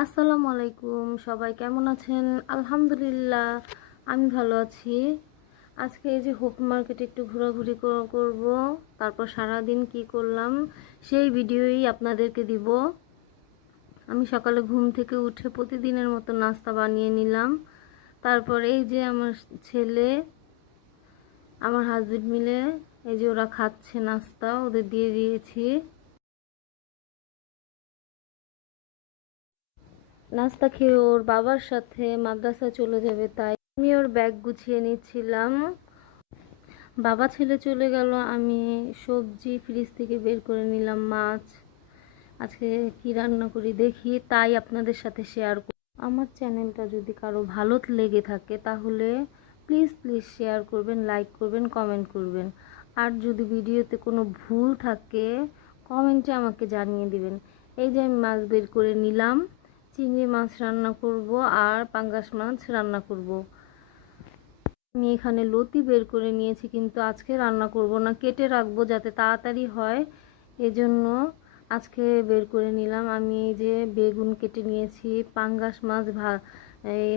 আসসালামু আলাইকুম, সবাই কেমন আছেন? আলহামদুলিল্লাহ, আমি ভালো আছি। আজকে এই যে হোপ মার্কেটে একটু ঘোরাঘুরি করব, তারপর সারাদিন কি করলাম সেই ভিডিওই আপনাদেরকে দিব। আমি সকালে ঘুম থেকে উঠে প্রতিদিনের মতো নাস্তা বানিয়ে নিলাম। তারপর এই যে আমার ছেলে, আমার হাজবেন্ড মিলে এই যে ওরা খাচ্ছে নাস্তা, ওদের দিয়ে দিয়েছি। নাস্তা খেয়ে ওর বাবার সাথে মাদ্রাসা চলে যাবে, তাই আমি ওর ব্যাগ গুছিয়ে নিচ্ছিলাম। বাবা ছেলে চলে গেল, আমি সবজি ফ্রিজ থেকে বের করে নিলাম, মাছ। আজকে কি রান্না করি দেখি, তাই আপনাদের সাথে শেয়ার করি। আমার চ্যানেলটা যদি কারো ভালো লেগে থাকে তাহলে প্লিজ প্লিজ শেয়ার করবেন, লাইক করবেন, কমেন্ট করবেন। আর যদি ভিডিওতে কোনো ভুল থাকে কমেন্টে আমাকে জানিয়ে দিবেন। এই যে আমি মাছ বের করে নিলাম, চিংড়ি মাছ রান্না করব আর পাঙ্গাস মাছ রান্না করব। আমি এখানে লতি বের করে নিয়েছি, কিন্তু আজকে রান্না করব না, কেটে রাখবো যাতে তাড়াতাড়ি হয়, এজন্য আজকে বের করে নিলাম। আমি এই যে বেগুন কেটে নিয়েছি, পাঙ্গাস মাছ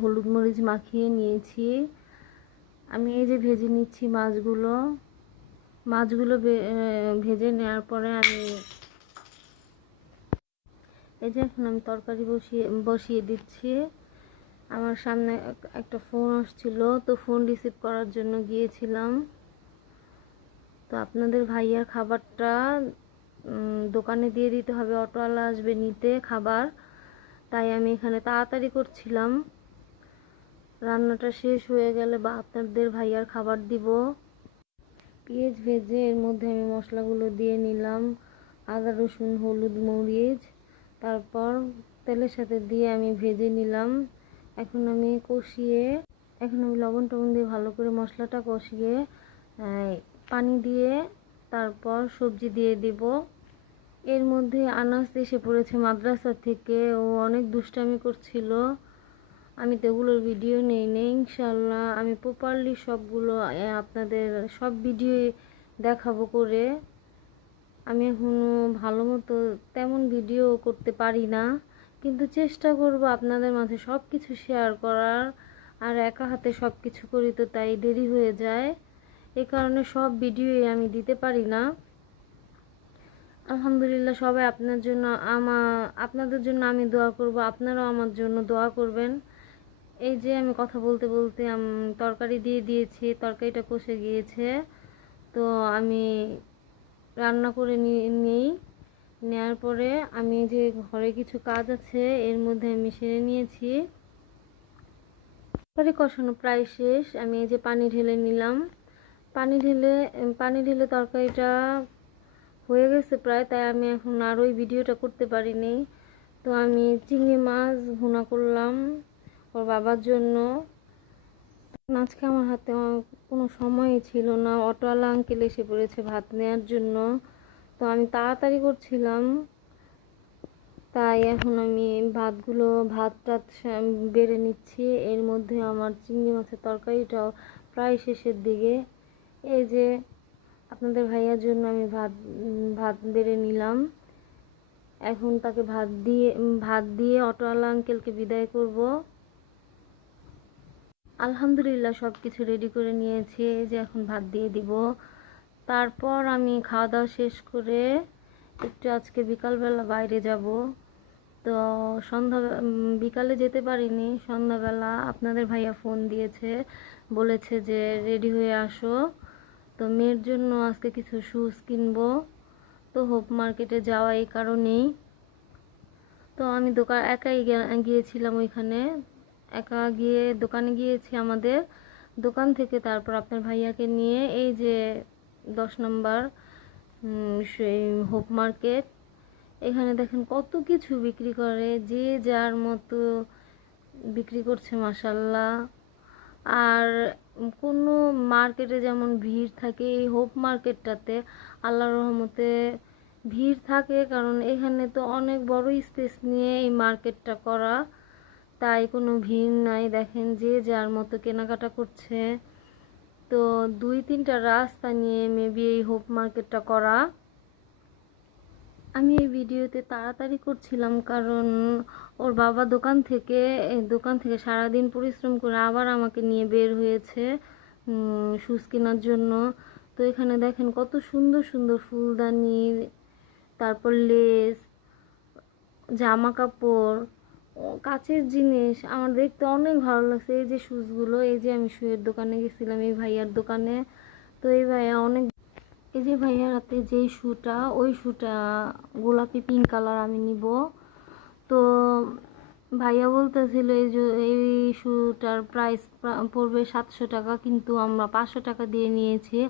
হলুদ মরিচ মাখিয়ে নিয়েছি। আমি এই যে ভেজে নিচ্ছি মাছগুলো। ভেজে নেওয়ার পরে আমি এই যে এখন আমি তরকারি বসিয়ে দিচ্ছি। আমার সামনে একটা ফোন আসছিল, তো ফোন রিসিভ করার জন্য গিয়েছিলাম। তো আপনাদের ভাইয়ার খাবারটা দোকানে দিয়ে দিতে হবে, অটোওয়ালা আসবে নিতে খাবার, তাই আমি এখানে তাড়াতাড়ি করছিলাম। রান্নাটা শেষ হয়ে গেলে বা আপনাদের ভাইয়ার খাবার দিব। পেঁয়াজ ভেজে এর মধ্যে আমি মশলাগুলো দিয়ে নিলাম, আদা রসুন হলুদ মরিচ, তারপর তেলের সাথে দিয়ে আমি ভেজে নিলাম। এখন আমি লবণ টবণ দিয়ে ভালো করে মশলাটা কষিয়ে পানি দিয়ে তারপর সবজি দিয়ে দিব। এর মধ্যে আনাস এসে পড়েছে মাদ্রাসা থেকে, ও অনেক দুষ্টামি করছিল। আমি তো এগুলোর ভিডিও নেই ইনশাল্লাহ আমি প্রপারলি সবগুলো আপনাদের সব ভিডিও দেখাবো করে। আমি এখনো ভালো মতো তেমন ভিডিও করতে পারি না, কিন্তু চেষ্টা করব আপনাদের মাঝে সব কিছু শেয়ার করার। আর একা হাতে সব কিছু করি তো তাই দেরি হয়ে যায়, এ কারণে সব ভিডিওই আমি দিতে পারি না। আলহামদুলিল্লাহ, সবাই আপনাদের জন্য আমি দোয়া করব, আপনারাও আমার জন্য দোয়া করবেন। এই যে আমি কথা বলতে বলতে তরকারি দিয়ে দিয়েছি, তরকারিটা কষে গিয়েছে। তো আমি রান্না করে নেওয়ার পরে আমি যে ঘরে কিছু কাজ আছে এর মধ্যে আমি সেরে নিয়েছি। তরকারি কষানো প্রায় শেষ, আমি এই যে পানি ঢেলে নিলাম। পানি ঢেলে তরকারিটা হয়ে গেছে প্রায়, তাই আমি এখন আর ওই ভিডিওটা করতে পারিনি। তো আমি চিংড়ি মাছ ভুনা করলাম ওর বাবার জন্য। আজকে আমার হাতে কোনো সময়ই ছিল না, অটোওয়ালা আঙ্কেল এসে পড়েছে ভাত নেওয়ার জন্য। তো আমি তাড়াতাড়ি করছিলাম, তাই এখন আমি ভাতটা বেড়ে নিচ্ছি। এর মধ্যে আমার চিংড়ি মাছের তরকারিটাও প্রায় শেষের দিকে। এই যে আপনাদের ভাইয়ার জন্য আমি ভাত বেড়ে নিলাম। এখন তাকে ভাত দিয়ে অটোওয়ালা আঙ্কেলকে বিদায় করব। আলহামদুলিল্লাহ সব কিছু রেডি করে নিয়েছি, এই যে এখন ভাত দিয়ে দিব। তারপর আমি খাওয়া দাওয়া শেষ করে একটু আজকে বিকালবেলা বাইরে যাব। তো বিকালে যেতে পারিনি, সন্ধ্যাবেলা আপনাদের ভাইয়া ফোন দিয়েছে, বলেছে যে রেডি হয়ে আসো। তো মেয়ের জন্য আজকে কিছু শুজ কিনবো, তো হোপ মার্কেটে যাওয়া এই কারণেই। তো আমি একাই গিয়েছিলাম ওইখানে, একা গিয়ে দোকানে গিয়েছি আমাদের দোকান থেকে। তারপর আপনার ভাইয়াকে নিয়ে এই যে 10 নম্বর সেই হোপ মার্কেট, এখানে দেখেন কত কিছু বিক্রি করে, যে যার মতো বিক্রি করছে মাশাল্লাহ। আর কোনো মার্কেটে যেমন ভিড় থাকে, এই হোপ মার্কেটটাতে আল্লাহর রহমতে ভিড় থাকে, কারণ এখানে তো অনেক বড় স্পেস নিয়ে এই মার্কেটটা করা, তাই কোনো ভিড় নাই। দেখেন যে যার মতো কেনাকাটা করছে। তো 2-3টা রাস্তা নিয়ে মেবি এই হোপ মার্কেটটা করা। আমি এই ভিডিওতে তাড়াতাড়ি করছিলাম কারণ ওর বাবা দোকান থেকে সারাদিন পরিশ্রম করে আবার আমাকে নিয়ে বের হয়েছে শুজ কেনার জন্য। তো এখানে দেখেন কত সুন্দর সুন্দর ফুলদানি, তারপর লেস, জামা কাপড়, কাচের জিনিস আমার দেখতে অনেক ভালো লাগছে। এই যে শুজগুলো, এই যে আমি শুয়ের দোকানে গেছিলাম এই ভাইয়ার দোকানে। তো এই ভাইয়া অনেক, এই যে ভাইয়ার হাতে যেই শুটা, ওই শুটা গোলাপি পিঙ্ক কালার আমি নিব। তো ভাইয়া বলতেছিল এই শুটার প্রাইস পড়বে 700 টাকা, কিন্তু আমরা 500 টাকা দিয়ে নিয়েছি।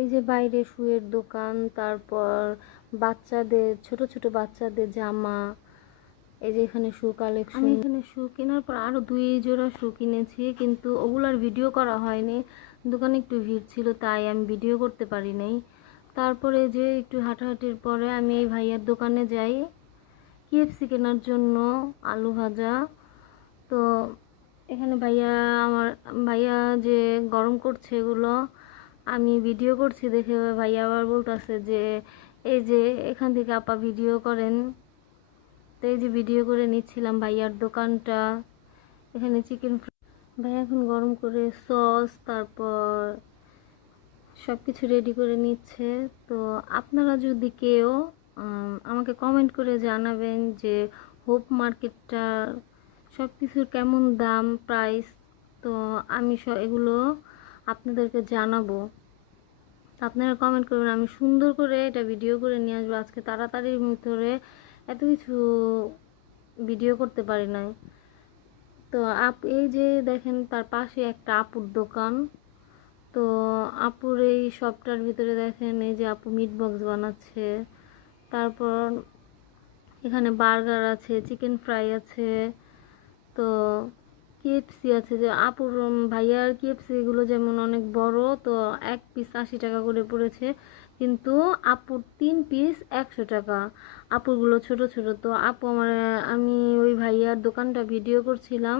এই যে বাইরে শুয়ের দোকান, তারপর বাচ্চাদের ছোট ছোট বাচ্চাদের জামা, এই যে এখানে শু কালেকশন। আমি এখানে শু কেনার পর আরো 2 জোড়া শু কিনেছি, কিন্তু ওগুলার ভিডিও করা হয়নি, দোকানে একটু ভিড় ছিল তাই আমি ভিডিও করতে পারি নাই। তারপরে যে একটু হাঁটাহাঁটির পরে আমি এই ভাইয়ার দোকানে যাই KFC কেনার জন্য, আলু ভাজা। তো এখানে ভাইয়া যে গরম করছে এগুলো আমি ভিডিও করছি দেখে ভাইয়া আবার বলতেছে যে এই যে এখান থেকে আপা ভিডিও করেন। তো এই যে ভিডিও করে নিচ্ছিলাম ভাইয়ার দোকানটা। এখানে চিকেন ভাইয়া এখন গরম করে সস, তারপর সব কিছু রেডি করে নিচ্ছে। তো আপনারা যদি কেউ আমাকে কমেন্ট করে জানাবেন যে হোপ মার্কেটটা সব কিছুর কেমন দাম, প্রাইস। তো আমি এগুলো আপনাদেরকে জানাবো। আপনারা কমেন্ট করবেন, আমি সুন্দর করে এটা ভিডিও করে নিয়ে আসবো। আজকে তাড়াতাড়ির ভিতরে এত কিছু ভিডিও করতে পারি নাই। তো এই যে দেখেন তার পাশে একটা আপুর দোকান। তো আপুর এই শপটার ভিতরে দেখেন এই যে আপু মিট বক্স বানাচ্ছে, তারপর এখানে বার্গার আছে, চিকেন ফ্রাই আছে, তো KFC আছে। যে আপুর ভাইয়ার KFC এগুলো যেমন অনেক বড়, তো 1 পিস 80 টাকা করে পড়েছে, কিন্তু আপুর 3 পিস 100 টাকা। আপুরগুলো ছোট ছোট। তো আমি ওই ভাইয়ার দোকানটা ভিডিও করছিলাম,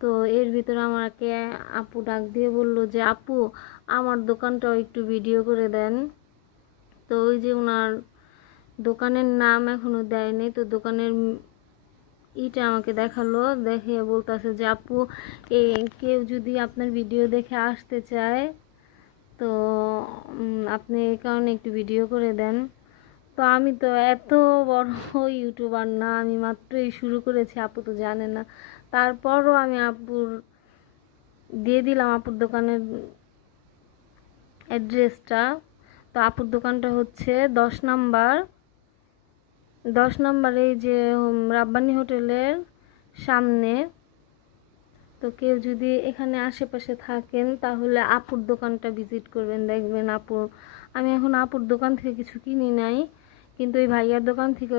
তো এর ভিতরে আমাকে আপু ডাক দিয়ে বলল যে আপু আমার দোকানটাও একটু ভিডিও করে দেন। তো ওই যে ওনার দোকানের নাম এখনো দেয়নি, তো দোকানের এটা আমাকে দেখালো, দেখে বলতেছে যে আপু কেউ যদি আপনার ভিডিও দেখে আসতে চায় তো আপনি এই কারণে একটু ভিডিও করে দেন। তো আমি তো এত বড় ইউটিউবার না, আমি মাত্রই শুরু করেছি, আপু তো জানে না। তারপরও আমি আপুর দিয়ে দিলাম আপুর দোকানের অ্যাড্রেসটা। তো আপুর দোকানটা হচ্ছে 10 নাম্বার এই যে রাব্বানি হোটেলের সামনে। তো কেউ যদি এখানে আশেপাশে থাকেন তাহলে আপুর দোকানটা ভিজিট করবেন, দেখবেন আমি এখন আপুর দোকান থেকে কিছু কিনি নাই, কিন্তু এই ভাইয়ার দোকান থেকে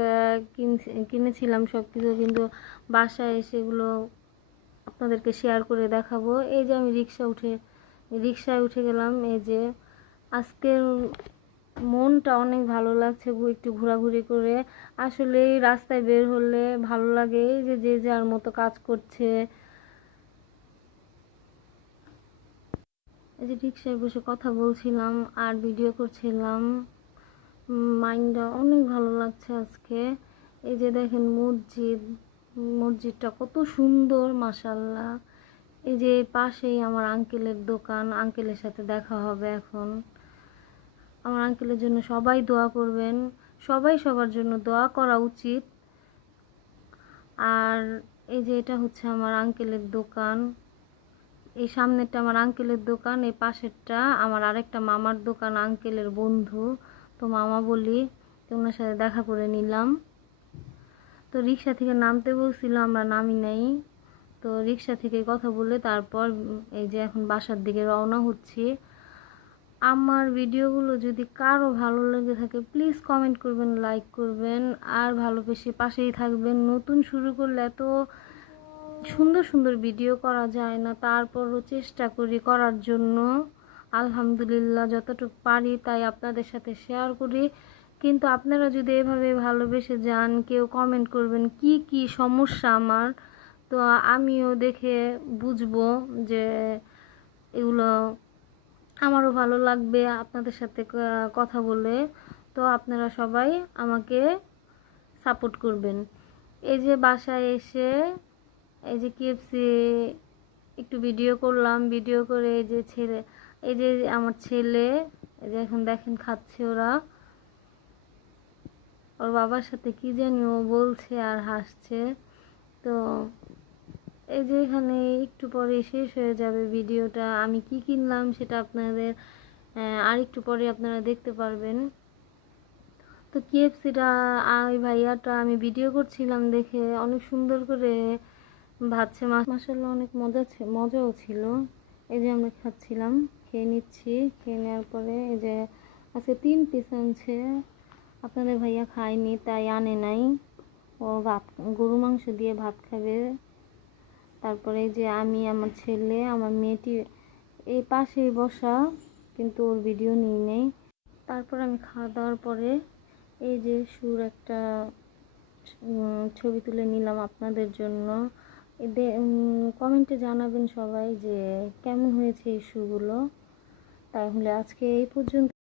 কিনেছিলাম সব কিছু, কিন্তু বাসায় সেগুলো আপনাদেরকে শেয়ার করে দেখাবো। এই যে আমি রিক্সায় উঠে গেলাম। এই যে আজকের মনটা অনেক ভালো লাগছে একটু ঘোরাঘুরি করে। আসলে এই রাস্তায় বের হলে ভালো লাগে, এই যে যে যার মতো কাজ করছে। এই যে রিক্সায় বসে কথা বলছিলাম আর ভিডিও করছিলাম, মাইন্ডটা অনেক ভালো লাগছে আজকে। এই যে দেখেন মসজিদটা কত সুন্দর, মাশাআল্লাহ। এই যে পাশেই আমার আঙ্কেলের দোকান, আঙ্কেলের সাথে দেখা হবে এখন। আমার আঙ্কেলের জন্য সবাই দোয়া করবেন, সবাই সবার জন্য দোয়া করা উচিত। আর এই যে এটা হচ্ছে আমার আঙ্কেলের দোকান, এই সামনেরটা আমার আঙ্কেলের দোকান, এই পাশেরটা আমার আরেকটা মামার দোকান, আঙ্কেলের বন্ধু, তো মামা বলি। তো ওনার সাথে দেখা করে নিলাম। তো রিক্সা থেকে নামতে বলছিল, আমরা নামি নাই। তো রিক্সা থেকে কথা বলে তারপর এই যে এখন বাসার দিকে রওনা হচ্ছি। আমার ভিডিওগুলো যদি কারো ভালো লেগে থাকে প্লিজ কমেন্ট করবেন, লাইক করবেন, আর ভালোবেসে পাশেই থাকবেন। নতুন শুরু করলে এত সুন্দর সুন্দর ভিডিও করা যায় না, তারপরও চেষ্টা করি করার জন্য। আলহামদুলিল্লাহ যতটুকু পারি তাই আপনাদের সাথে শেয়ার করি। কিন্তু আপনারা যদি এভাবে ভালোবেসে যান, কেউ কমেন্ট করবেন কি কি সমস্যা আমার, তো আমিও দেখে বুঝবো যে এগুলো আমারও ভালো লাগবে আপনাদের সাথে কথা বলে। তো আপনারা সবাই আমাকে সাপোর্ট করবেন। এই যে বাসায় এসে এই যে KFC একটু ভিডিও করলাম, ভিডিও করে এই যে আমার ছেলে এই যে এখন দেখেন খাচ্ছে, ওর বাবার সাথে কি জানি ও বলছে আর হাসছে। তো এই যে এখানে একটু পরে শেষ হয়ে যাবে ভিডিওটা। আমি কি কিনলাম সেটা আপনাদের আর একটু পরে আপনারা দেখতে পারবেন। তো KFCটা ওই ভাইয়াটা আমি ভিডিও করছিলাম দেখে অনেক সুন্দর করে ভাজছে, মাশাআল্লাহ অনেক মজাও ছিল। এই যে আমরা খাচ্ছিলাম, খেয়ে নিচ্ছি। খেয়ে নেওয়ার পরে এই যে আজকে 3 পিস আনছে, আপনাদের ভাইয়া খায়নি তাই আনে নাই, ও গরু মাংস দিয়ে ভাত খাবে। তারপরে যে আমি, আমার ছেলে, আমার মেয়েটি এই পাশেই বসা, কিন্তু ওর ভিডিও নিই নেই। তারপর আমি খাওয়া দাওয়ার পরে এই যে একটা ছবি তুলে নিলাম আপনাদের জন্য। কমেন্টে জানাবেন সবাই যে কেমন হয়েছে এই শুগুলো। তাহলে আজকে এই পর্যন্ত।